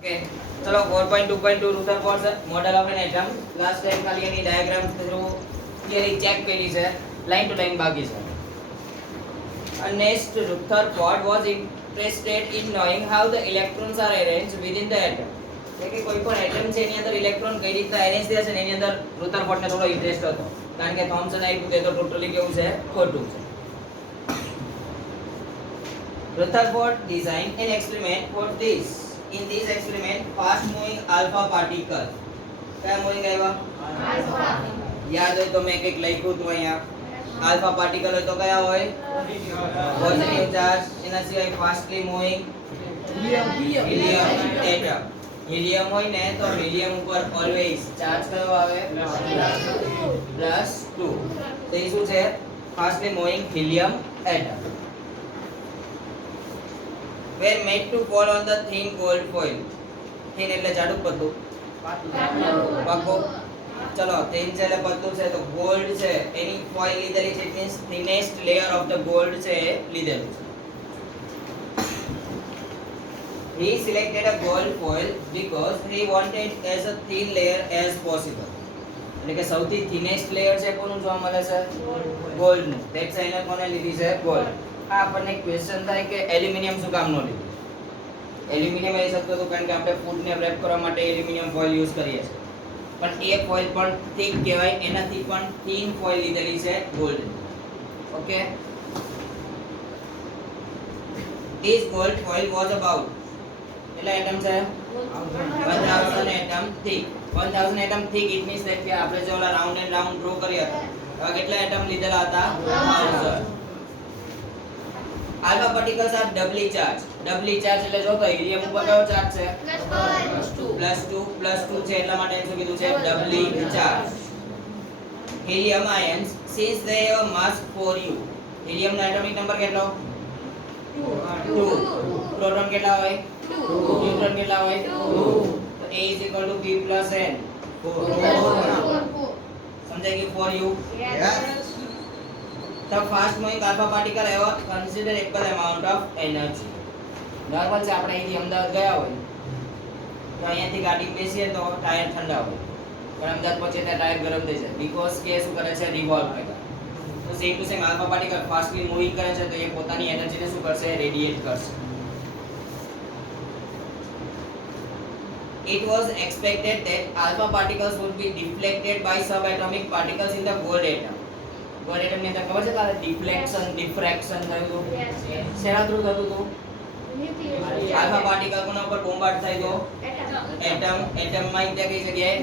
Okay चलो 4.2.2 Rutherford model of an atom last time खाली એની diagram through theory check કરી છે લાઈન ટુ લાઈન બાકી છે next Rutherford was interested in knowing how the electrons are arranged within the atom એટલે કે કોઈ પણ એટમ છે એની અંદર ઇલેક્ટ્રોન કઈ રીતના અરેન્જ થયા છે એની અંદર રુથરફોર્ડ ને થોડો ઇન્ટરેસ્ટ હતો કારણ કે થોમ્સન આપ્યું તે તો ટોટલી કેવું છે ખોટું છે Rutherford designed an experiment for this. In this experiment, fast moving alpha particle. क्या moving आएगा? Alpha. याद हो तो मैं एक लिखूँ तो यहाँ alpha particle हो तो क्या होए? Positive charge. इना सिवाय fastly moving helium atom. Helium होई ने तो helium ऊपर always charge करो आवे +2. तो ये શું છે? Fastly moving helium atom. Were made to fall on the thin gold foil. Thin એટલે જાડું પતલું પાકો ચલો thin છે એટલે પતલું છે તો gold છે એની foil લીધેલી છે it means thinnest layer of the gold છે લીધેલું છે he selected a gold foil because he wanted as a thin layer as possible એટલે કે સૌથી thinnest layer છે કોનું જોવા મળે છે gold નું that's why એને કોને લીધી છે gold આ આપણને ક્વેશ્ચન થાય કે એલ્યુમિનિયમ શું કામ નો લીધું એલ્યુમિનિયમ લઈ શકતો હતો કારણ કે આપણે ફૂડ ને રેપ કરવા માટે એલ્યુમિનિયમ ફોઇલ યુઝ કરીએ છીએ પણ એ ફોઇલ પણ થીક કહેવાય એનાથી પણ થીન ફોઇલ લીધેલી છે gold okay this gold foil was about કેટલા એટમ છે 1000 atom thick 1000 atom thick it means that કે આપણે જે ઓલા રાઉન્ડ એન્ડ રાઉન્ડ ડ્રો કર્યા હતા હવે કેટલા એટમ લીધેલા હતા 1000 alpha particles are doubly charged એટલે જો તો હિલિયમ ઉપર કયો ચાર્જ છે +2 છે એટલા માટે શું કીધું છે doubly charged helium ions since they have a mass 4u helium નો એટોમિક નંબર કેટલો 2 પ્રોટોન કેટલા હોય 2 ન્યુટ્રોન કેટલા હોય 2 તો a = p + n 4 સમજાય ગયું 4u yes the fast moving alpha particle have a considerable amount of energy normal છે આપણે અહીંથી અમદાવાદ ગયા હોય તો અહીંયાથી ગાડી બેસીએ તો ટાયર ઠંડા હોય પણ અમદાવાદ પહોંચે ત્યાં ટાયર ગરમ થઈ જાય બીકોઝ કે શું કરે છે રિવોલ્વ કરે તો same to same alpha particle fastly moving કરે છે તો એ પોતાની એનર્જીને શું કરશે રેડિએટ કરશે It was expected that alpha particles would be deflected by subatomic particles in the gold atom gold atom ની અંદર ખબર છે તારે ડિફ્લેક્શન ડિફ્રેક્શન થયું હતું શેના થ્રુ થતું હતું આલ્ફા પાર્ટિકલ કોના ઉપર બોમ્બાર્ડ થાય તો એટમ માં ત્યાં કઈ જગ્યાએ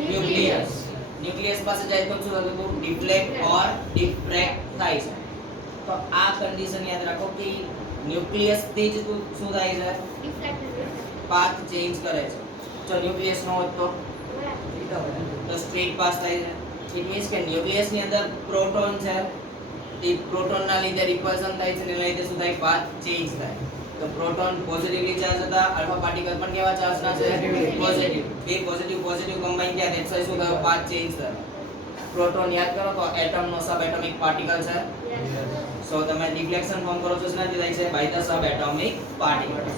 ન્યુક્લિયસ પાસે જાય તો શું થતું હતું ડિફ્લેક્ટ ઓર ડિફ્રેક્ટ થાય છે તો આ કન્ડિશન યાદ રાખો કે ન્યુક્લિયસ થી જ શું થાય છે પાથ ચેન્જ કરે છે જો ન્યુક્લિયસ નો હોત તો સ્ટ્રેટ પાથ થાય છે it means કે ન્યુક્લિયસ ની અંદર પ્રોટોન છે એ પ્રોટોન ના લીધે રિપલ્શન થાય છે ને લીધે શું થાય પાથ ચેન્જ થાય તો પ્રોટોન પોઝિટિવલી ચાર્જ હતા આલ્ફા પાર્ટિકલ પણ કેવા ચાર્જ ના છે પોઝિટિવ બે પોઝિટિવ કમ્બાઈન થયા એટલે શું થયો પાથ ચેન્જ થયો પ્રોટોન યાદ કરો તો એટમ નો સબ એટોમિક પાર્ટિકલ છે સો તમે ડિફ્લેક્શન ફોર્મ કરો છો શેનાથી થાય છે by the subatomic particles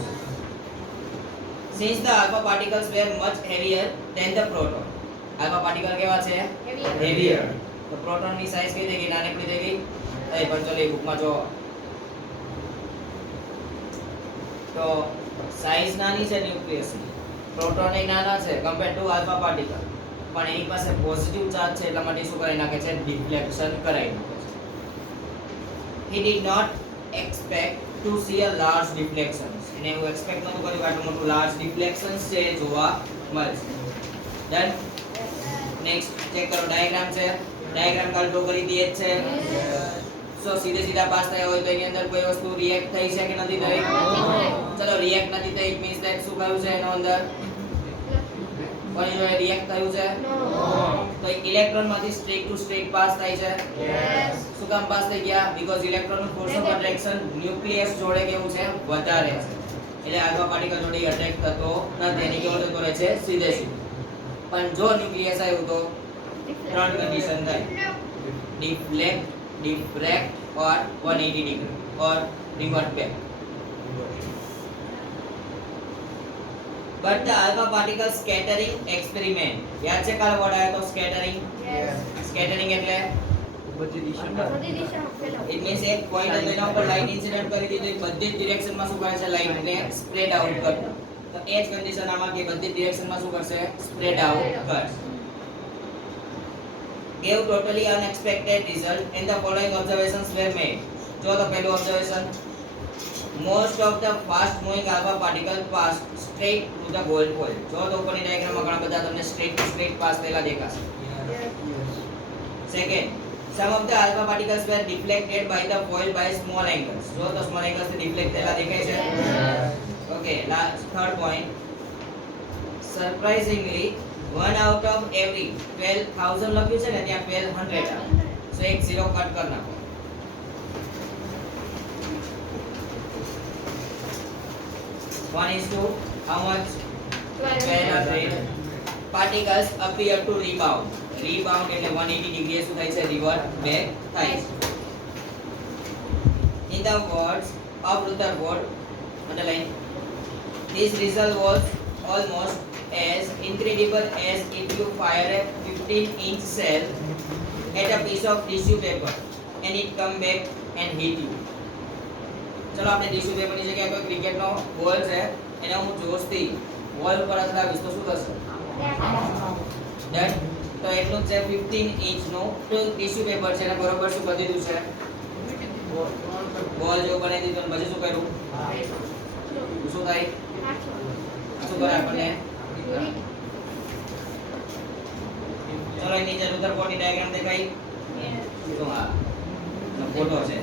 since the alpha particles were much heavier than the proton alpha particle કેવા છે heavier તો પ્રોટોન ની સાઈઝ કઈ દેગી નાનકડી દેગી એ પણ ચલો એ બુક માં જો તો સાઈઝ નાની છે ન્યુક્લિયસ ની પ્રોટોન એ નાના છે કમ્પેર ટુ આલ્ફા પાર્ટિકલ પણ એની પાસે પોઝિટિવ ચાર્જ છે એટલા માટે શું કરી નાખે છે ડિફ્લેક્શન કરાવી નાખે છે he did not expect to see a large deflection એને એવું એક્સપેક્ટ નહોતું કર્યું કે આટલું મોટું લાર્જ ડિફ્લેક્શન્સ છે જોવા મળશે ડન નેક્સ્ટ ચેક કરો ડાયાગ્રામ છે ડાયાગ્રામ કાલ ડ્રો કરી દઈએ છે સો સીધે સીધા પાસ થયા હોય તો એની અંદર કોઈ વસ્તુ રિએક્ટ થઈ છે કે નથી થઈ ચલો રિએક્ટ નથી થઈ ઇટ મીન્સ ધેટ શું થયું છે એનો અંદર કોઈ જો રિએક્ટ થયું છે તો ઇલેક્ટ્રોન માંથી સ્ટ્રેટ ટુ સ્ટ્રેટ પાસ થાય છે શું કામ પાસ થઈ ગયા બીકોઝ ઇલેક્ટ્રોન નું ફોર્સ ઓફ અટ્રેક્શન ન્યુક્લિયસ જોડે કેવું છે વધારે છે એટલે આલ્ફા પાર્ટિકલ જોડે અટ્રેક્ટ થતો નથી એની કેવો થતો રહે છે સીધે સીધું પણ જો ન્યુક્લિયસ આવ્યું તો ત્રણ કન્ડિશન થાય deflect ડિફ્રેક્ટ or 180 degree or revert back but the alpha particle scattering experiment યાદ છે કાલે વર્ડ આવ્યો તો scattering scattering એટલે બધી દિશામાં it means એક પોઈન્ટ હતો એના ઉપર લાઈટ ઇન્સિડન્ટ કરી દીધી બધી જ ડિરેક્શનમાં શું કરે છે લાઈટ ને સ્પ્રેડ આઉટ કરતા તો એ જ કન્ડિશન આમાં કે બધી ડિરેક્શનમાં શું કરશે સ્પ્રેડ આઉટ કરશે gave totally unexpected result and the following observations were made જો તો પહેલું observation most of the fast moving alpha particles pass straight through the gold foil જો તો ઉપરની ડાયાગ્રામમાં ઘણા બધા તમને straight to straight પાસ થયેલા દેખાશે second some of the alpha particles were deflected by the foil by small angles જો તો small angles થી deflect થયેલા દેખાય છે okay last third point surprisingly one out of every 12000 લખ્યું છે ને ત્યાં 1200 આવે so એક ઝીરો કટ કર નાખો 1:2 how much 1200 particles appear to rebound એટલે 180 ડિગ્રી શું થાય છે રિવર્ટ બેક થાય છે in the words of Rutherford underline this result was almost as incredible as if you fire a 15-inch shell at a piece of tissue paper and it come back and hit you ચલો આપણે tissue પેપરની જગ્યાએ કોઈ ક્રિકેટનો બોલ છે એને હું જોશથી બોલ ઉપર અથડાવીશ તો શું થશે ડન તો એટલું છે 15 ઇંચનું તો ટીશ્યુ પેપર છે એને બરોબર શું કરી દીધું છે બોલ જેવું બનાવી દીધું અને પછી શું કર્યું શું થાય શું કરે આપણને ચલો એની નીચે રુધરફોર્ડની ડાયાગ્રામ દેખાઈ તો હા ફોટો છે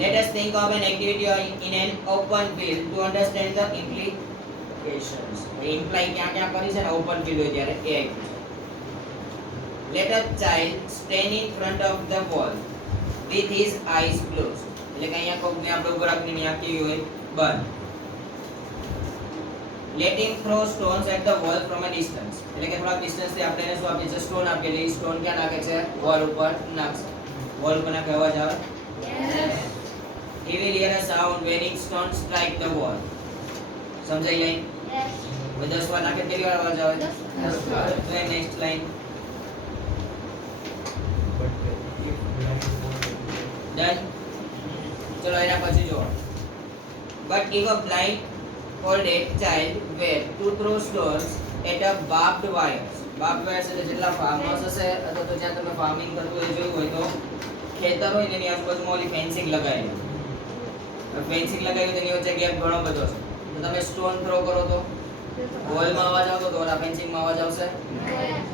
let us think of an activity in an open field to understand the implications imply ક્યાં કરી છે ને open field હોય ત્યારે એ let a child stand in front of the wall with his eyes closed એટલે કે અહીંયા કોક ને આપણે ઉપર આપની આંખ કેવી હોય બંધ let him throw stones at the wall from a distance એટલે કે થોડા ડિસ્ટન્સ થી આપણે એને શું આપીએ છે સ્ટોન આપીએ એ સ્ટોન ક્યાં નાખે છે વોલ ઉપર નાખશે વોલ ઉપર નાખે અવાજ આવે yes he will hear a sound when it stone strike the wall સમજાઈ લાઈન yes હવે 10 વાર નાખે કેટલી વાર અવાજ આવે 10 વાર તો નેક્સ્ટ લાઈન ડન ચલો એના પછી જો but if a blindfolded child were to throw stones at a barbed wires એટલે જેટલા ફાર્મર્સ હશે અથવા તો જ્યાં તમે ફાર્મિંગ કરવું એ જોયું હોય તો ખેતર હોય ને એની આજુબાજુમાં ઓલી ફેન્સિંગ લગાવેલી ફેન્સિંગ લગાવી તેની વચ્ચે ગેપ ઘણો બધો છે તો તમે સ્ટોન થ્રો કરો તો વોલમાં અવાજ આવતો તો ઓલા ફેન્સિંગમાં અવાજ આવશે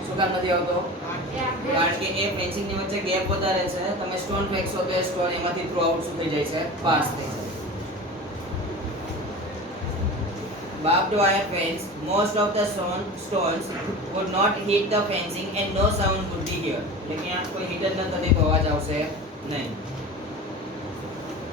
શું કામ નથી આવતો કારણ કે એ ફેન્સિંગની વચ્ચે ગેપ વધારે છે તમે સ્ટોન ફેંકશો તો એ સ્ટોન એમાંથી થ્રુ આઉટ શું થઈ જાય છે પાસ થઈ જાય barbed wire fence most of the stones would not hit the fencing and no sound would be heard એટલે કે આ કોઈ હિટ જ ન થતી તો અવાજ આવશે નહીં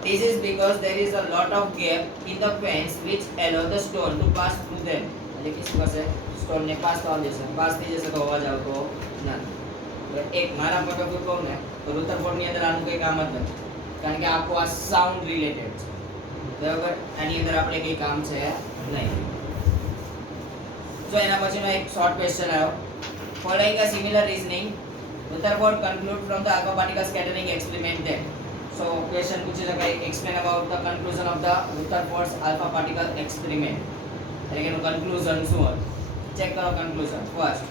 this is because there is a lot of gap in the fence which allow the stone to pass through them એટલે કે શું કરશે સ્ટોન ને પાસ થવા દેશે પાસ થઈ જશે તો અવાજ આવતો નથી એક મારા પોઈન્ટ ઓફ વ્યૂ કહું ને તો રુધરફોર્ડની અંદર આનું કંઈ કામ જ નથી કારણ કે આખું આ સાઉન્ડ રિલેટેડ છે બરાબર આની અંદર આપણે કંઈ કામ છે નહીં જો એના પછીનો એક શોર્ટ ક્વેશ્ચન આવ્યો following a similar reasoning Rutherford conclude from the alpha particle scattering experiment that so question પૂછી શકાય explain about the conclusion of the Rutherford's alpha particle experiment એટલે કે એનું કન્ક્લુઝન શું હતું ચેક કરો conclusion first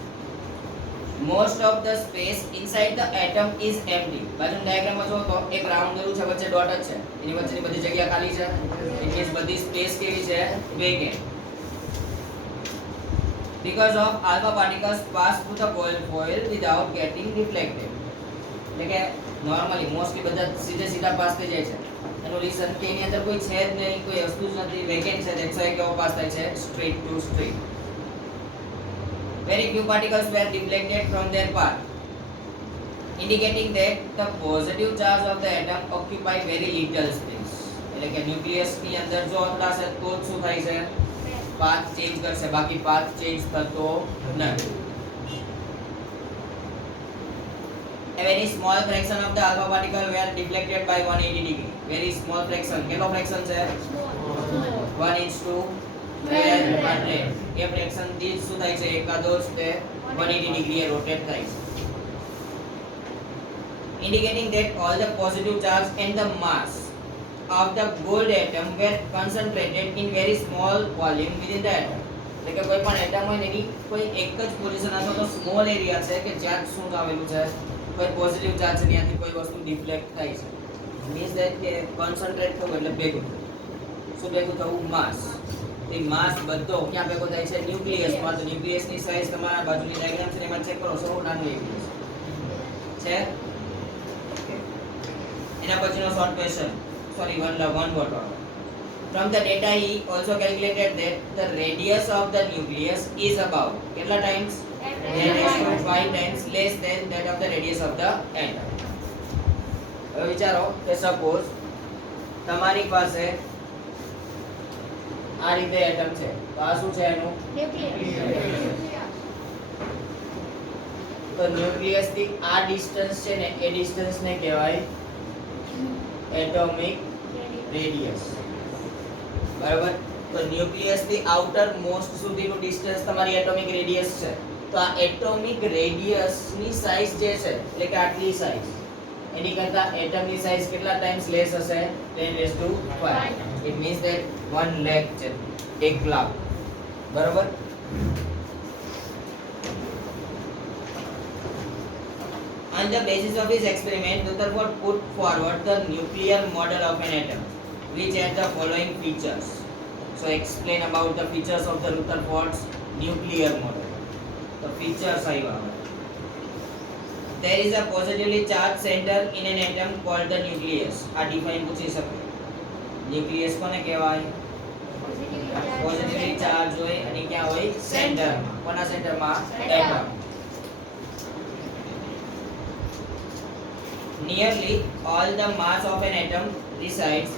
most of the space inside the atom is empty બાજુના ડાયાગ્રામમાં જો તો એક રાઉન્ડ દરું છે વચ્ચે ડોટ જ છે એની વચ્ચેની બધી જગ્યા ખાલી છે ઇટ મીન્સ બધી સ્પેસ કેવી છે vacant because of alpha particles pass through the gold foil without getting reflected એટલે કે નોર્મલી મોસ્ટલી બધા સીધે સીધા પાસ થઈ જાય છે એનું રીઝન કે એની અંદર કોઈ છે જ નહીં કોઈ વસ્તુ જ નથી વેકેન્ટ છે ધેટ્સ વાય કેવો પાસ થાય છે straight two straight very few particles were deflected from their path indicating that the positive charge of the atom occupy very little space એટલે કે ન્યુક્લિયસ ની અંદર જો અથડાશે તો શું થાય છે પાથ ચેન્જ કરશે બાકી પાથ ચેન્જ થતો નથી a very small fraction of the alpha particle were deflected by 180 degree very small fraction કેટલો ફ્રેક્શન છે 1:1200 એ ફ્રેક્શન દીઠ શું થાય છે એકાદો જ તે 180 ડિગ્રી રોટેટ થાય છે, indicating that all the positive charge and the mass of the gold atom were concentrated in very small volume within the atom. એટલે કે કોઈ પણ એટમ હોય ને એની કોઈ એક જ પોઝિશન અથવા તો સ્મોલ એરિયા છે કે જ્યાં શું આવેલું છે કોઈ પોઝિટિવ ચાર્જ છે ત્યાંથી કોઈ વસ્તુ ડિફ્લેક્ટ થાય છે, મીન્સ ધેટ કે કોન્સન્ટ્રેટ થવું એટલે ભેગું થવું. શું ભેગું થવું? માસ. એ માસ બધો ક્યાં ભેગો થાય છે? ન્યુક્લિયસમાં. તો ન્યુક્લિયસની સાઈઝ તમારા બાજુની ડાયાગ્રામ છે એમાં ચેક કરો છો નાનું ન્યુક્લિયસ છે. એના પછીનો short question, sorry one word. From the data he also calculated that the radius of the nucleus is about કેટલા times? 10⁵ times less than that of the radius of the atom. હવે વિચારો કે suppose તમારી પાસે આ રીતે atom છે, તો આ શું છે એનું? તો ન્યુક્લિયસ થી આ ડિસ્ટન્સ છે ને એ ડિસ્ટન્સ ને કહેવાય એટોમિક રેડિયસ. બરાબર? તો ન્યુક્લિયસ થી આઉટર મોસ્ટ સુધીનું ડિસ્ટન્સ તમારી એટોમિક રેડિયસ છે. તો આ એટોમિક રેડિયસ ની સાઈઝ જે છે એટલે કે આટલી સાઈઝ એની કરતા એટમની સાઈઝ કેટલા ટાઈમ્સ લેસ હશે? 10⁵. ઇટ મીન્સ ધેટ 1 લાખ છે, 1 લાખ. બરાબર? On the basis of his experiment, Rutherford put forward the nuclear model of an atom, which had the following features. So, explain about the features of the Rutherford's nuclear model. The features are there is a positively charged center in an atom called the nucleus. આ define પૂછી શકે. Nucleus કોને કહેવાય? Positively charged હોય અને ક્યાં હોય? Centre. કોના સેન્ટરમાં? Atom. Nearly all the mass of an atom resides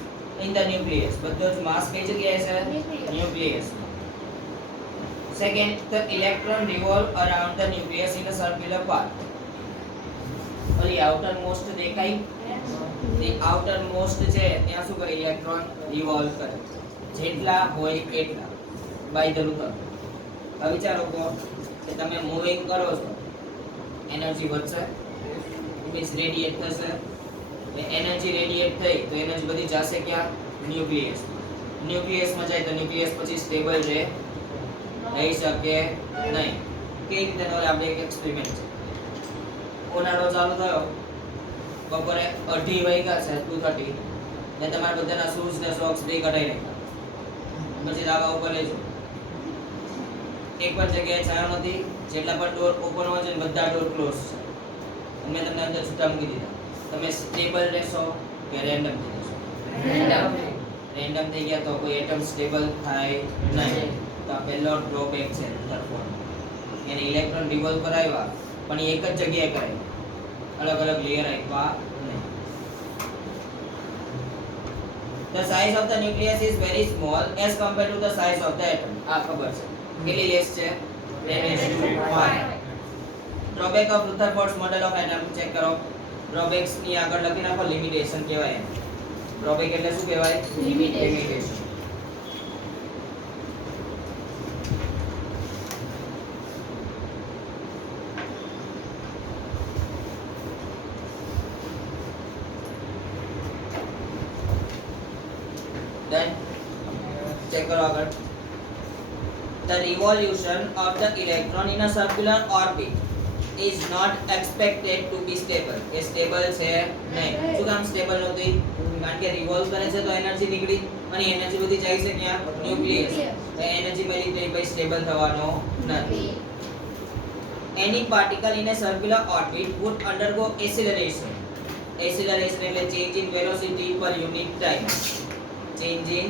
in the nucleus. બધો જ માસ કઈ જગ્યાએ છે? Nucleus. Second, the electron revolve around the nucleus in a circular path. ઓલી આઉટર મોસ્ટ દેખાય? તે આઉટર મોસ્ટ છે ત્યાં શું કરે? ઇલેક્ટ્રોન રિવોલ્વ કરે, જેટલા હોય એટલા બાય ધ રૂટર. હવે વિચારો કે તમે મૂવિંગ કરો છો, એનર્જી વધશે, મીન્સ રેડિએટ થશે. એનર્જી રેડિએટ થઈ તો એનર્જી બધી જશે ક્યાં? ન્યુક્લિયસમાં. ન્યુક્લિયસમાં જાય તો ન્યુક્લિયસ પછી સ્ટેબલ રહી શકે નહીં. કેવી રીતે? આપણે એક એક્સપેરિમેન્ટ છે. ઉનાળો ચાલુ થયો, બપોરે 2:30 વાગ્યા છે 2:30, ને તમારા બધાના શૂઝ ને સોક્સ બે કઢાઈ નાખ્યા. પછી ધાબા ઉપર લેજો, એક પણ જગ્યાએ છાંયો નથી, જેટલા પણ ડોર ઓપન હોય છે બધા ડોર ક્લોઝ છે, અને મેં તમને અંદર છૂટા મૂકી દીધા. તમે સ્ટેબલ રહેશો કે રેન્ડમ થઈ જશો? રેન્ડમ થઈ ગયા તો કોઈ એટમ સ્ટેબલ થાય નહીં. તો આ પહેલો ડ્રોબેક છે Rutherford. એને ઇલેક્ટ્રોન રિવોલ્વ કરાવ્યા પણ એક જ જગ્યાએ કરાવ્યા, અલગ અલગ લેયર આપ્યા નહીં. The size of the nucleus is very small as compared to the size of the atom. આ ખબર છે કેટલી લેસ છે? 10⁵. Drawback of Rutherford's model of atom. Check કરો. Drawbacks ની આગળ લખી નાખો લિમિટેશન કહેવાય. Drawback એટલે શું કહેવાય? લિમિટેશન. Then check કરો આગળ. The revolution of the electron in a circular orbit is not expected to be stable. A stable છે નહીં. શું કામ સ્ટેબલ નથી? કારણ કે રિવોલ્વ કરે છે તો એનર્જી નીકળી અને એનર્જી બધી જાય છે ક્યાં? ન્યુક્લિયસ. તો એનર્જી મળી તો ભાઈ સ્ટેબલ થવાનો નથી. Any particle in a circular orbit would undergo acceleration. Acceleration એટલે change in velocity per unit time. Change in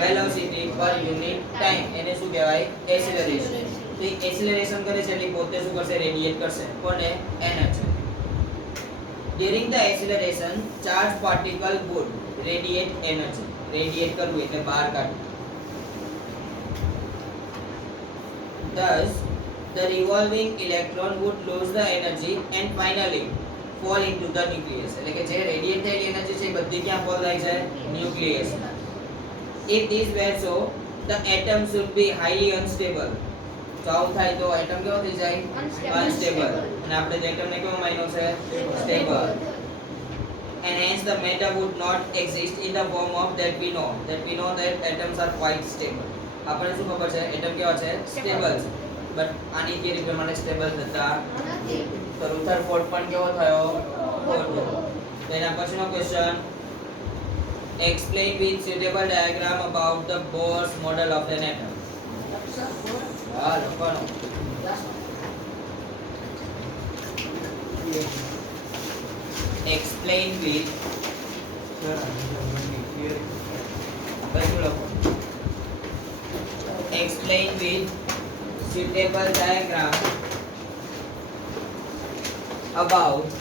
velocity per unit time. એને શું કહેવાય? acceleration. તો acceleration કરે છે એટલે પોતે શું કરશે? રેડિએટ કરશે. કોને? Energy. During the acceleration, charged particle would radiate energy. Radiate કરવું એટલે બહાર કાઢવું. Thus, the revolving electron would lose the energy and finally fall into the nucleus. એટલે કે જે રેડિએટ થયેલી એનર્જી છે એ બધી ક્યાં ફોલ થાય છે? ન્યુક્લિયસમાં. if these were so the atom should be highly unstable તો આવું થાય તો એટમ કેવો થઈ જાય અનસ્ટેબલ અને આપણે જે એટમ ને કેવો માન્યો છે stable and hence the matter would not exist in the form of that we know that atoms are quite stable આપણે શું ખબર છે એટમ કેવા છે સ્ટેબલ છે બટ આની થિયરી પ્રમાણે સ્ટેબલ થતા તો રુથરફોર્ડ પણ કેવો થયો ખોટો તો એના પછીનો question explain with suitable diagram about the Bohr's model of an atom હા લખવાનો explain with બધું લખો explain with suitable diagram about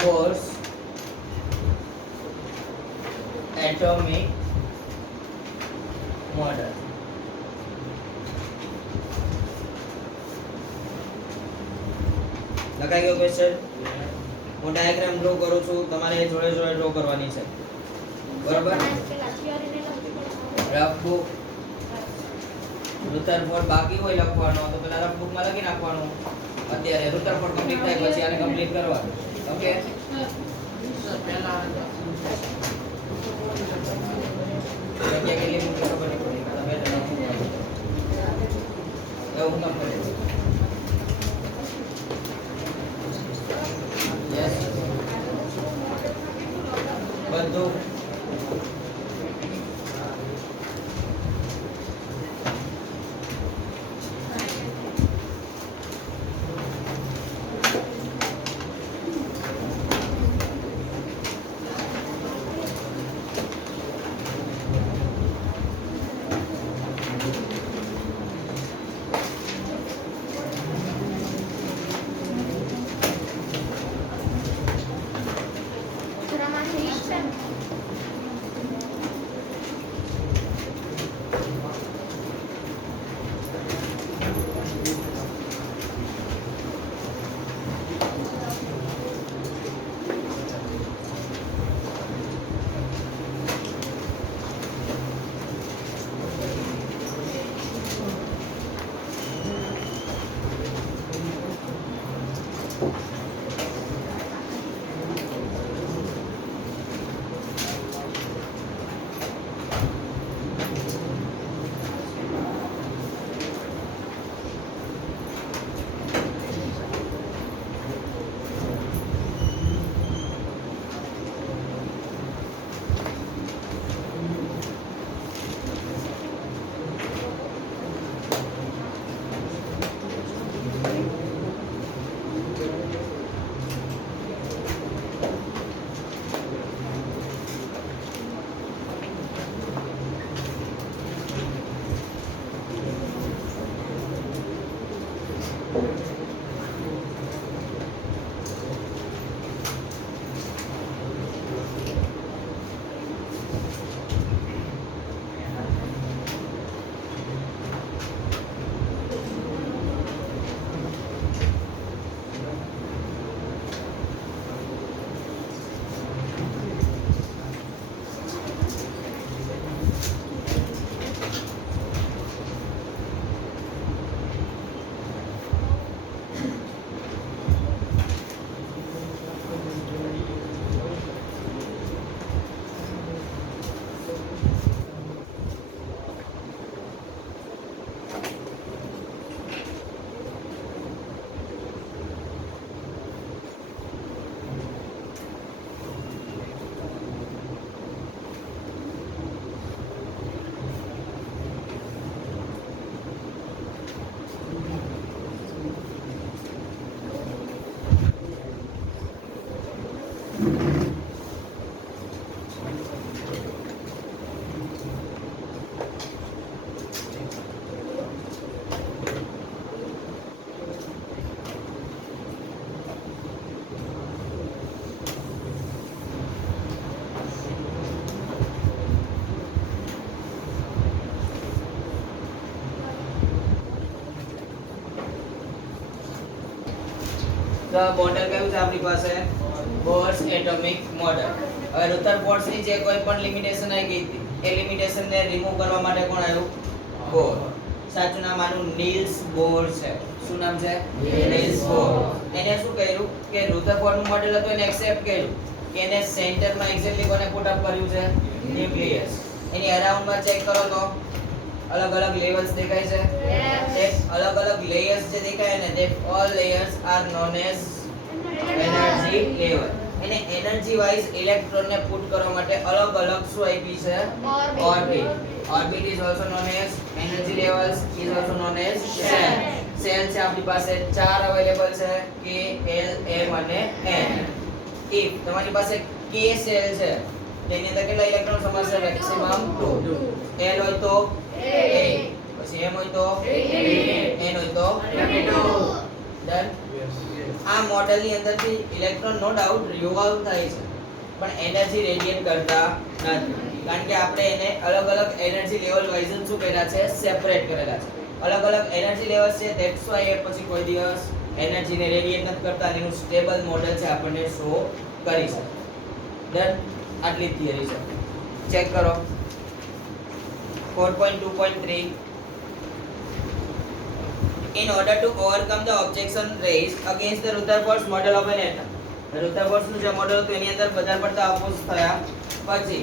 Bohr's atomic model લખાઈ ગયો ક્વેશ્ચન હું ડાયાગ્રામ ડ્રો કરું છું તમારે જોડે જોડે ડ્રો કરવાની છે બરોબર રફ બુક રુથરફોર્ડ બાકી હોય લખવાનો તો પેલા રફ બુક માં લખી નાખવાનું અત્યારે રુથરફોર્ડ કમ્પ્લીટ થાય પછી આને કમ્પ્લીટ કરવાનું ઓકે જગ્યા કેટલી મૂકી ખબર નહીં પડી તમે એવું ન પડે યસ બધું તો મોડેલ કયું છે આપણી પાસે? Bourse atomic model. હવે રુથરફોર્ડ ની જે કોઈ પણ લિમિટેશન આવી ગઈ હતી એ લિમિટેશન ને રિમૂવ કરવા માટે કોણ આવ્યું? બોર. સાચું નામ આનું નીલ્સ બોર છે. શું નામ છે? નીલ્સ બોર. એને શું કર્યું કે રુથરફોર્ડ નું મોડેલ હતું એને એક્સેપ્ટ કર્યું કે એને સેન્ટરમાં એક્ઝેક્ટલી કોને પુટ અપ કર્યું છે? ન્યુક્લિયસ. એની અરાઉન્ડ માં ચેક કરો તો અલગ અલગ લેવલ્સ દેખાય છે. Yes. અલગ અલગ લેયર્સ જે દેખાય ને that all layers are known as energy level. એને એનર્જી વાઇઝ ઇલેક્ટ્રોન ને પુટ કરવા માટે અલગ અલગ શું આપી છે? Orbit. Orbit is also known as energy levels is also known as cell. Cell છે આપણી પાસે ચાર અવેલેબલ છે K L M અને N. if તમારી પાસે K સેલ છે તેની અંદર કેટલા ઇલેક્ટ્રોન સમાશે? મેક્સિમમ 2. L હોય તો 8, પછી M હોય તો 8, N હોય તો 22. ડન. આ મોડેલ ની અંદરથી ઇલેક્ટ્રોન નો ડાઉટ રિવોલ્વ થાય છે પણ એનર્જી રેડિયેટ કરતા નથી કારણ કે આપણે એને અલગ અલગ એનર્જી લેવલ વાઇઝ શું કર્યા છે? સેપરેટ કરેલા છે. અલગ અલગ એનર્જી લેવલ છે ધેટ્સ વાય એ પછી કોઈ દિવસ એનર્જી ને રેડિયેટ નથી કરતા અને એનું સ્ટેબલ મોડેલ છે આપણને શો કરી શકે. ડન. આટલી થિયરી છે. ચેક કરો 4.2.3. In order to overcome the objection raised against the Rutherford's model of an atom. Rutherford's નું જે મોડેલ હતું એની અંદર બધા પડતા અપોઝ થયા પછી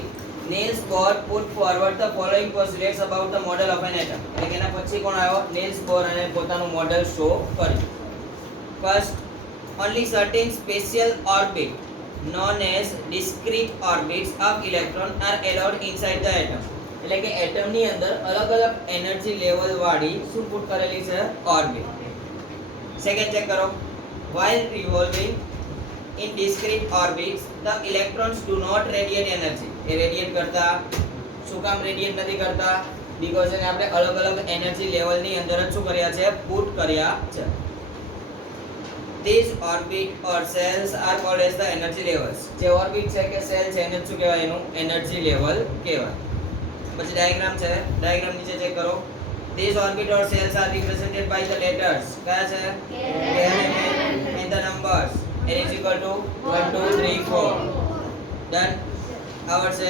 Niels Bohr put forward the following postulates about the model of an atom. એટલે કે એના પછી કોણ આવ્યો? Niels Bohr અને પોતાનું મોડેલ શો કર્યું. First, only certain special orbit known as discrete orbits of electron are allowed inside the atom. એટલે કે એટમ ની અંદર અલગ અલગ એનર્જી લેવલ વાળી શું પુટ કરેલી છે? ઓર્બિટ. સેકન્ડ ચેક કરો while revolving in discrete orbits the electrons do not radiate energy. A radiate કરતા શું કામ રેડિયેટ નથી કરતા? બીકોઝ એને આપણે અલગ અલગ એનર્જી લેવલ ની અંદર જ શું કર્યા છે? પુટ કર્યા છે. These orbit or cells are called as the energy levels. જે ઓર્બિટ છે કે સેલ છે એને શું કહેવાય? એનું એનર્જી લેવલ કહેવાય. પછી ડાયાગ્રામ છે. ડાયાગ્રામ નીચે ચેક કરો. These orbit or cells are represented by the letters. કયા છે? K and M and the numbers. N is equal to 1 2 3 4. Done. આવડશે?